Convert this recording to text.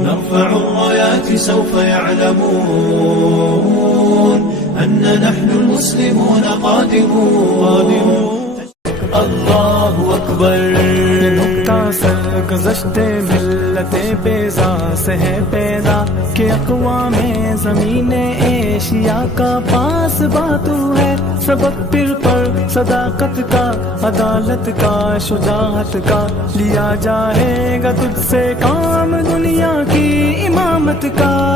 نرفع الرايات سوف يعلمون أن نحن المسلمون قادمون. اللہ اکبر. یہ نقطہ سرگزشت ملت بیضا سے ہے پیدا کہ اقوام زمین ایشیا کا پاس باتو ہے. سبق پھر پر صداقت کا، عدالت کا، شجاعت کا لیا جائے گا تجھ سے کام، دنیا کی امامت کا.